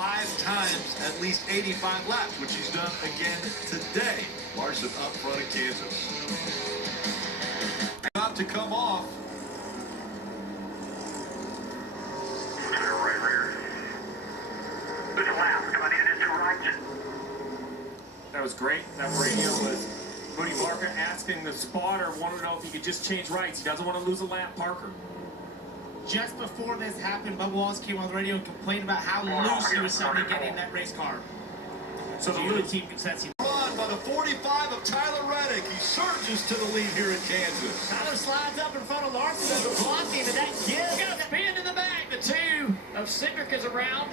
5 times at least 85 laps, which he's done again today. Larson up front of Kansas. About to come off. Right rear. There's a lap. Come on in. It's to right. That was great. That radio was Moody Parker asking the spotter, wanted to know if he could just change rights. He doesn't want to lose a lap, Parker. Just before this happened, Bubba Wallace came on the radio and complained about how loose he was suddenly getting in that race car. So the little team says he Run by the 45 of Tyler Reddick. He surges to the lead here in Kansas. Tyler slides up in front of Larson as a blocking, and that gives. Got a spin in the back. The 2 of Cindric is around.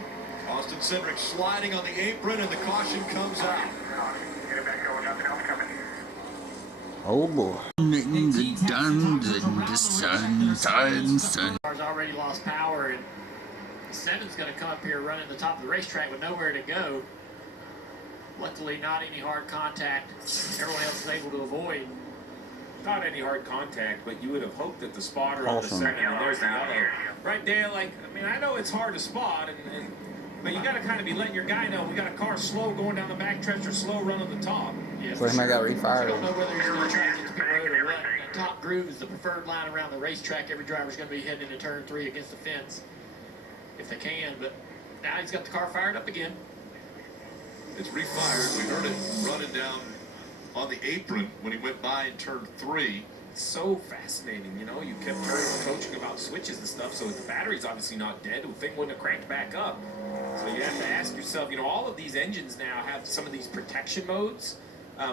Austin Cindric sliding on the apron, and the caution comes out. Get it back going. Nothing else coming. Oh boy. In the sun. Car's already lost power, and Seven's going to come up here running the top of the racetrack with nowhere to go. Luckily, not any hard contact. Everyone else is able to avoid. Not any hard contact, but you would have hoped that the spotter on the second, and there's the yellow. Right there, like, I mean, I know it's hard to spot, but you got to kind of be letting your guy know we got a car slow going down the back stretch or slow run on the top. Yeah, So he might got refired. I don't know whether he's going to try to get to pit road or what. That top groove is the preferred line around the racetrack. Every driver's going to be heading into turn 3 against the fence, if they can. But now he's got the car fired up again. It's refired. We heard it running down on the apron when he went by in turn 3. So fascinating, you know. You kept coaching about switches and stuff, so the battery's obviously not dead. The thing wouldn't have cranked back up. So you have to ask yourself, you know, all of these engines now have some of these protection modes.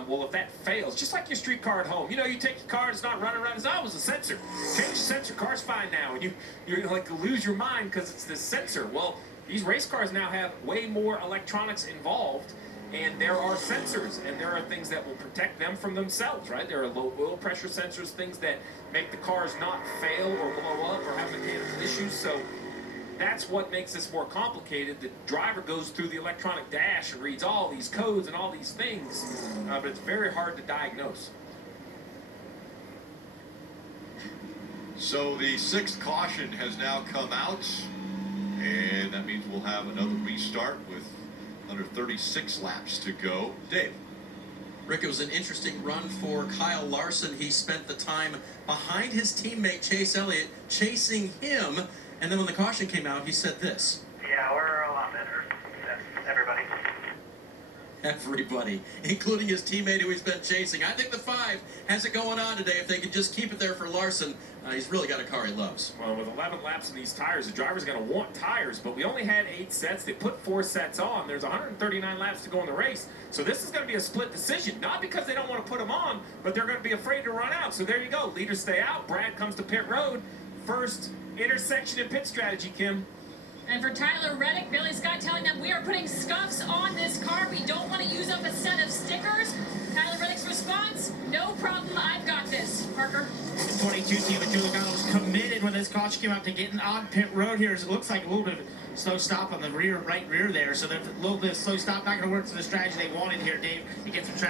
Well, if that fails, just like your street car at home, you know, you take your car, it's not running around, it's always a sensor. Change the sensor, car's fine now. And you're like lose your mind because it's this sensor. Well, these race cars now have way more electronics involved, and there are sensors, and there are things that will protect them from themselves, right? There are low oil pressure sensors, things that make the cars not fail or blow up or have mechanical issues. So that's what makes this more complicated. The driver goes through the electronic dash and reads all these codes and all these things, but it's very hard to diagnose. So the 6th caution has now come out, and that means we'll have another restart with under 36 laps to go. Dave. Rick, it was an interesting run for Kyle Larson. He spent the time behind his teammate Chase Elliott, chasing him, and then when the caution came out, he said this. Yeah, we're a lot better than everybody. Everybody, including his teammate who he's been chasing. I think the 5 has it going on today. If they could just keep it there for Larson, he's really got a car he loves. Well, with 11 laps in these tires, the driver's going to want tires, but we only had 8 sets. They put 4 sets on. There's 139 laps to go in the race. So this is going to be a split decision, not because they don't want to put them on, but they're going to be afraid to run out. So there you go. Leaders stay out. Brad comes to pit road. First intersection and pit strategy, Kim. And for Tyler Reddick, Billy Scott telling them we are putting scuffs on this car. We don't want to use up a set of stickers. Tyler Reddick's response, no problem, I've got this. Parker. The 22 team of Julie Logano was committed when this caution came out to getting on pit road here. So it looks like a little bit of slow stop on the right rear there. So there's a little bit of slow stop. Not going to work for the strategy they wanted here, Dave, to get some traction.